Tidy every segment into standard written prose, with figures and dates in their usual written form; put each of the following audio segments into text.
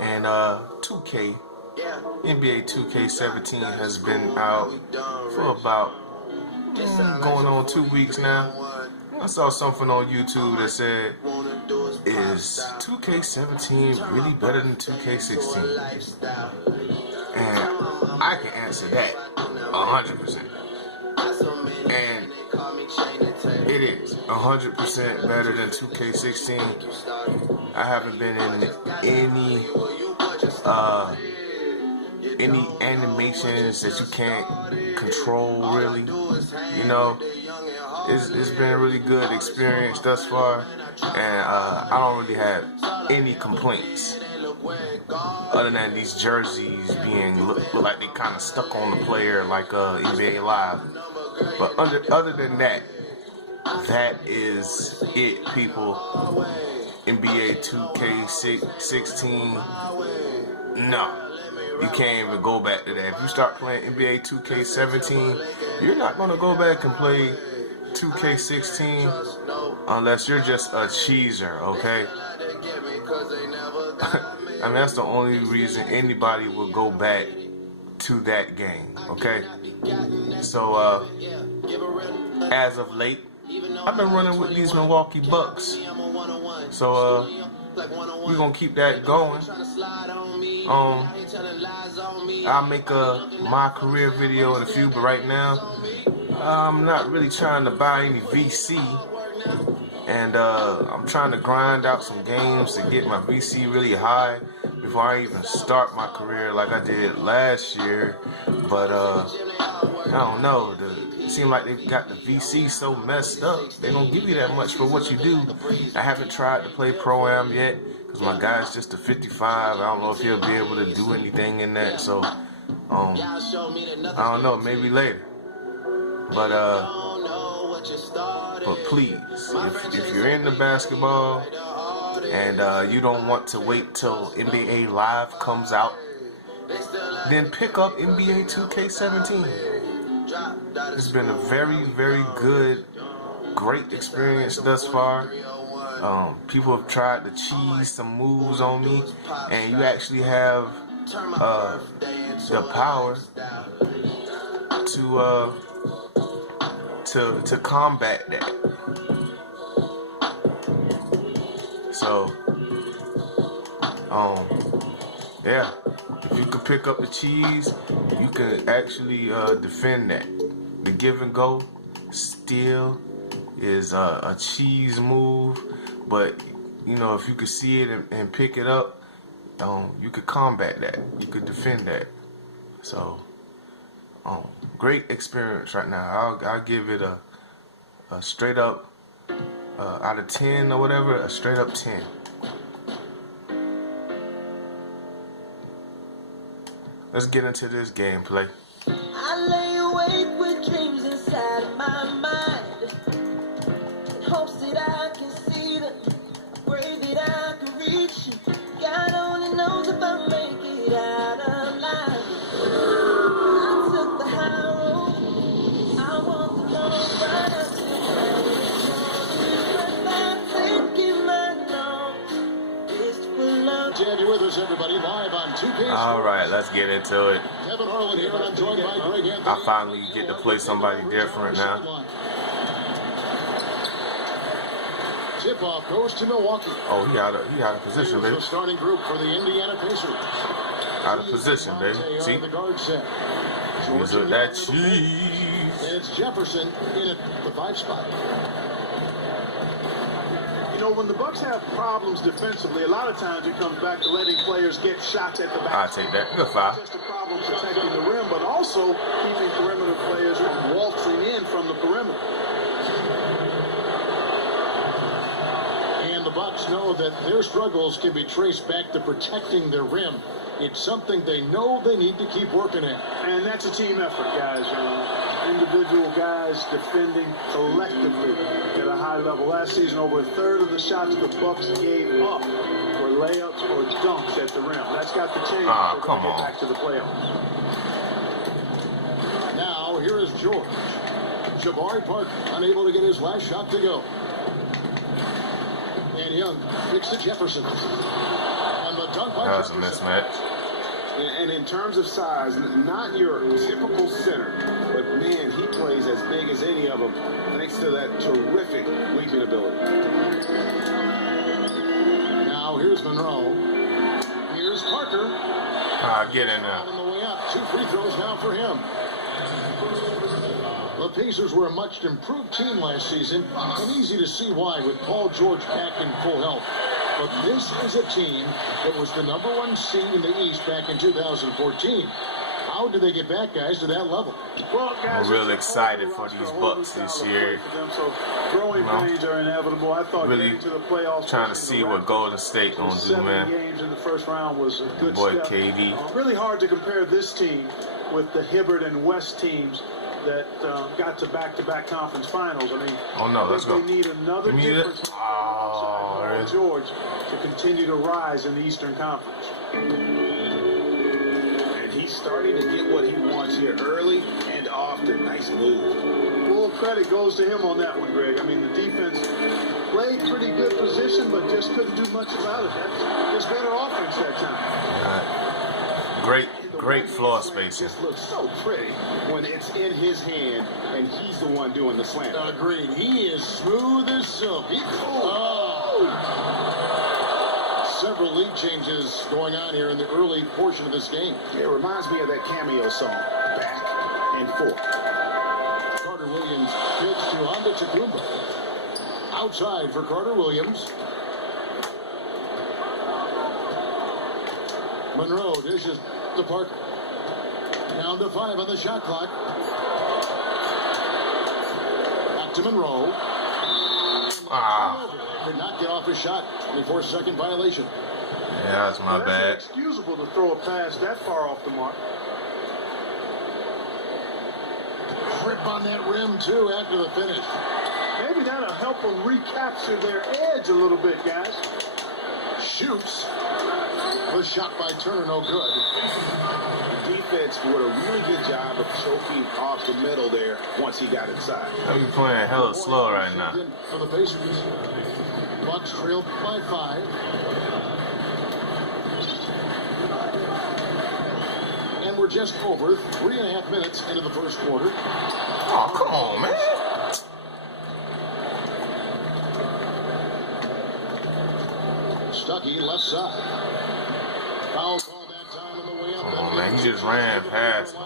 And 2K, NBA 2K17 has been out for about going on 2 weeks now. I saw something on YouTube that said, is 2K17 really better than 2K16? And I can answer that 100%. And it is 100% better than 2K16. I haven't been in any animations that you can't control really. You know, it's been a really good experience thus far, and I don't really have any complaints other than these jerseys being look like they kind of stuck on the player like NBA Live. But other than that, that is it, people. NBA 2K16, no, you can't even go back to that. If you start playing NBA 2K17, you're not going to go back and play 2K16 unless you're just a cheeser, okay? I mean, that's the only reason anybody will go back to that game, okay? So, as of late, I've been running with these Milwaukee Bucks. So, we're gonna keep that going. I'll make my career video in a few, but right now, I'm not really trying to buy any VC. And I'm trying to grind out some games to get my VC really high before I even start my career like I did last year. But I don't know. It seems like they've got the VC so messed up. They don't give you that much for what you do. I haven't tried to play Pro-Am yet because my guy's just a 55. I don't know if he'll be able to do anything in that. So I don't know. Maybe later. But please, if you're into basketball and you don't want to wait till NBA Live comes out, then pick up NBA 2K17. It's been a very, very good, great experience thus far. People have tried to cheese some moves on me, and you actually have the power to combat that. So, yeah, if you could pick up the cheese, you can actually defend that. The give and go still is a cheese move, but you know, if you could see it and pick it up, you could combat that. You could defend that. So, great experience right now. I'll give it a straight up out of 10 or whatever, a straight up 10. Let's get into this gameplay. I lay awake with dreams inside of my mind, in hopes that I can see them, pray that I can reach you. God only knows if I make it out alive. I took the high road, I want the low ride. Have you with us, everybody, live on 2K. All right, let's get into it. Kevin Harlan here, and I'm joined by Greg Anthony. I finally get to play somebody different now. Tip-off goes to Milwaukee. Oh, he out of position, baby. The starting group for the Indiana Pacers. Out of position, baby. See? The guard set. Use of that cheese. And it's Jefferson in at the 5 spot. You know, when the Bucks have problems defensively, a lot of times it comes back to letting players get shots at the back. I'll take that. Good foul. Just a problem protecting the rim, but also keeping perimeter players from waltzing in from the perimeter. And the Bucks know that their struggles can be traced back to protecting their rim. It's something they know they need to keep working at. And that's a team effort, guys. Individual guys defending collectively at a high level. Last season, over a third of the shots the Bucks gave up were layups or dunks at the rim. That's got to change if come they get on. back to the playoffs. Now, here is George. Jabari Parker unable to get his last shot to go. And Young kicks to Jefferson. And the That was a mismatch. And in terms of size, not your typical center, but man, he plays as big as any of them thanks to that terrific leaping ability. Now here's Monroe. Here's Parker. Get in there. On the way up. 2 free throws now for him. The Pacers were a much improved team last season, and easy to see why with Paul George back in full health. But this is a team that was the #1 seed in the East back in 2014. How do they get back, guys, to that level? Well, guys, I'm real excited for these Bucks this year. So growing pains are inevitable. I thought Really getting to the playoffs, trying to see what Golden State gonna do, 7 man. games in the first round was a good Boy, step. KD. Really hard to compare this team with the Hibbert and West teams that got to back-to-back conference finals. I mean, Oh no, let's go. they need another Give me that. difference Oh, Paul really? George to continue to rise in the Eastern Conference. And he's starting to get what he wants here early and often. Nice move. Full credit goes to him on that one, Greg. I mean, the defense played pretty good position, but just couldn't do much about it. That's better offense that time. Great floor spacing. Just looks so pretty when it's in his hand and he's the one doing the slam. Agreed. He is smooth as silk. Several lead changes going on here in the early portion of this game. It reminds me of that cameo song, Back and Forth. Carter Williams pitch to Antetokounmpo. Outside for Carter Williams. Monroe dishes to Parker. Down to 5 on the shot clock. Back to Monroe. Could not get off his shot. 24-second violation. Yeah, that's my bad. That's inexcusable to throw a pass that far off the mark. Grip on that rim, too, after the finish. Maybe that'll help them recapture their edge a little bit, guys. Shoots. The shot by Turner, no good. The defense did a really good job of choking off the middle there once he got inside. They be playing hella slow right now. For the Pacers. Bucks trailed by 5. And we're just over 3.5 minutes into the first quarter. Oh, come on, man. Stuckey left side. Foul call that time on the way up. Come on, man. He just ran past me.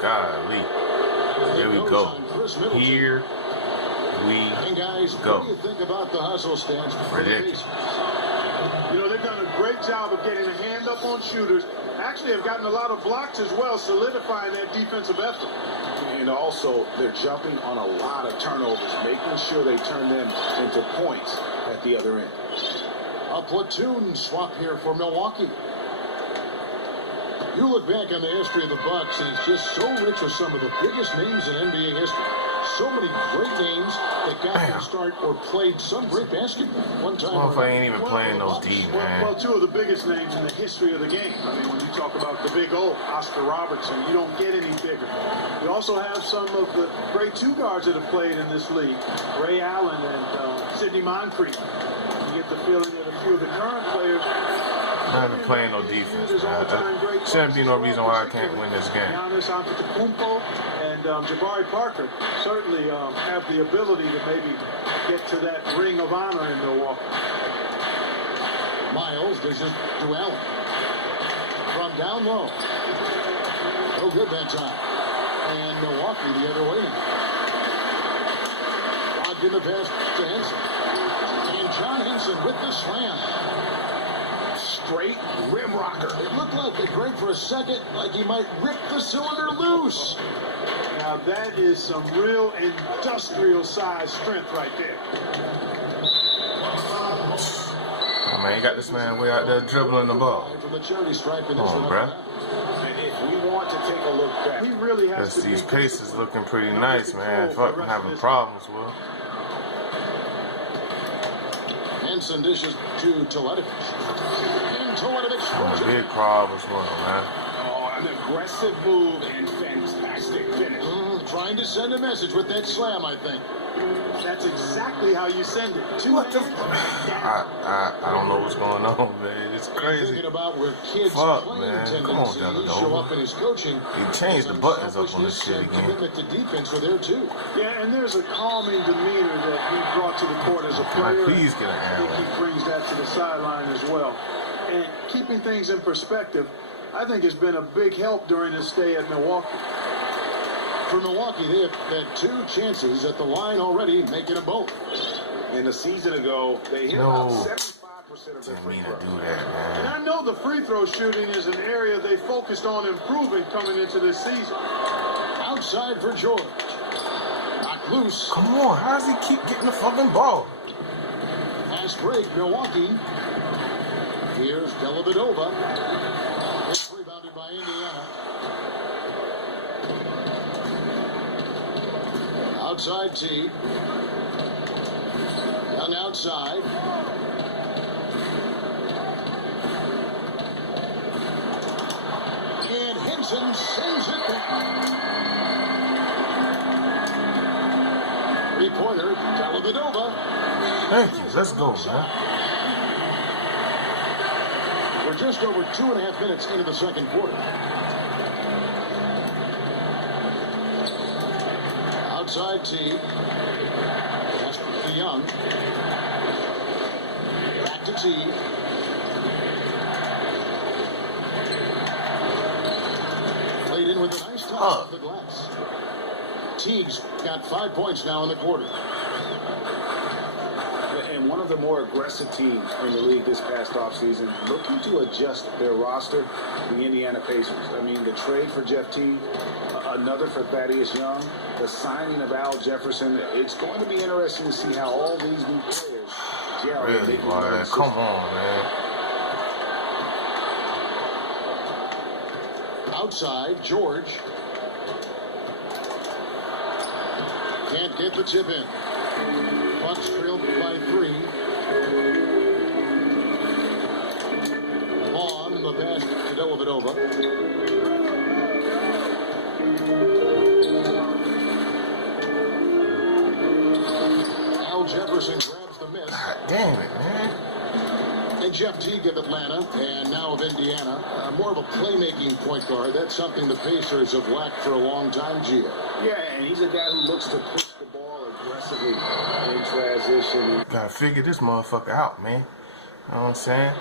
Golly. Here we go. Here we And guys, go. what do you think about the hustle stance? Ridiculous. You know, they've done a great job of getting a hand up on shooters. Actually, have gotten a lot of blocks as well, solidifying that defensive effort. And also, they're jumping on a lot of turnovers, making sure they turn them into points at the other end. A platoon swap here for Milwaukee. You look back on the history of the Bucks, and it's just so rich with some of the biggest names in NBA history. So many great names that got their start or played some great basketball one time. Motherfucker ain't even playing no D, man. Well, two of the biggest names in the history of the game. I mean, when you talk about the big O, Oscar Robertson, you don't get any bigger. You also have some of the great two guards that have played in this league, Ray Allen and Sidney Moncrief. You get the feeling that a few of the current players Not even playing no defense, man. Shouldn't be no reason why I can't win this game. Giannis Antetokounmpo and Jabari Parker certainly have the ability to maybe get to that ring of honor in Milwaukee. Miles dishes to Allen. From down low. No good that time. And Milwaukee the other way. Logged in the pass to Henson. And John Henson with the slam. Straight rim rocker. It looked like it break for a second, like he might rip the cylinder loose. Now that is some real industrial size strength right there. Oh, man, you got this man way out there dribbling the ball. From the charity stripe in Come this on, one. bruh. And if we want to take a look back, He really has to These be paces looking pretty nice, man. Fuck, I'm having problems with. Henson dishes to Teletovic. And Teletovic scores it. Big problems with him, man. oh, an aggressive move and fantastic finish. Trying to send a message with that slam, I think. That's exactly how you send it. What the? I don't know what's going on, man. It's crazy. Thinking about where kids' Fuck, playing man. Come on, tendencies show up in his coaching. He changed the buttons up on this shit and again. commitment to defense are there too. Yeah, and there's a calming demeanor that he brought to the court as a player. Please get an I think arrow. he brings that to the sideline as well. And keeping things in perspective, I think has been a big help during his stay at Milwaukee. For Milwaukee, they have had 2 chances at the line already, making them both. And a season ago, they hit about 75% of their Didn't free mean to throws. do that, And man. I know the free throw shooting is an area they focused on improving coming into this season. Outside for George. Knocked loose. Come on, how does he keep getting the fucking ball? Fast break, Milwaukee. Here's Dellavedova. It's rebounded by Indiana. Outside T. Young outside. And Henson sends it back. 3-pointer, Dellavedova. Thank you. Let's go, man. We're just over 2.5 minutes into the second quarter. Outside T. Pass to Young. Back to T. Played in with a nice touch off the glass. Teague's got 5 points now in the quarter. And one of the more aggressive teams in the league this past offseason, looking to adjust their roster, the Indiana Pacers. I mean, the trade for Jeff Teague, another for Thaddeus Young, the signing of Al Jefferson. It's going to be interesting to see how all these new players gel. Really, boy. Come on, man. Outside, George. Can't get the tip in. Bucks trailed by 3. On the pass to Dellavedova. Al Jefferson grabs the miss. God damn it, man. And Jeff Teague of Atlanta, and now of Indiana, more of a playmaking point guard. That's something the Pacers have lacked for a long time, Gio. Yeah, and he's a guy who looks to push the ball aggressively in transition. Gotta figure this motherfucker out, man. You know what I'm saying?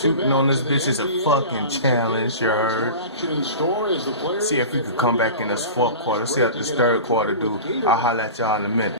Shooting on this bitch is a fucking challenge, you heard? See if you could come back in this 4th quarter. See how this 3rd quarter do. I'll holler at y'all in a minute.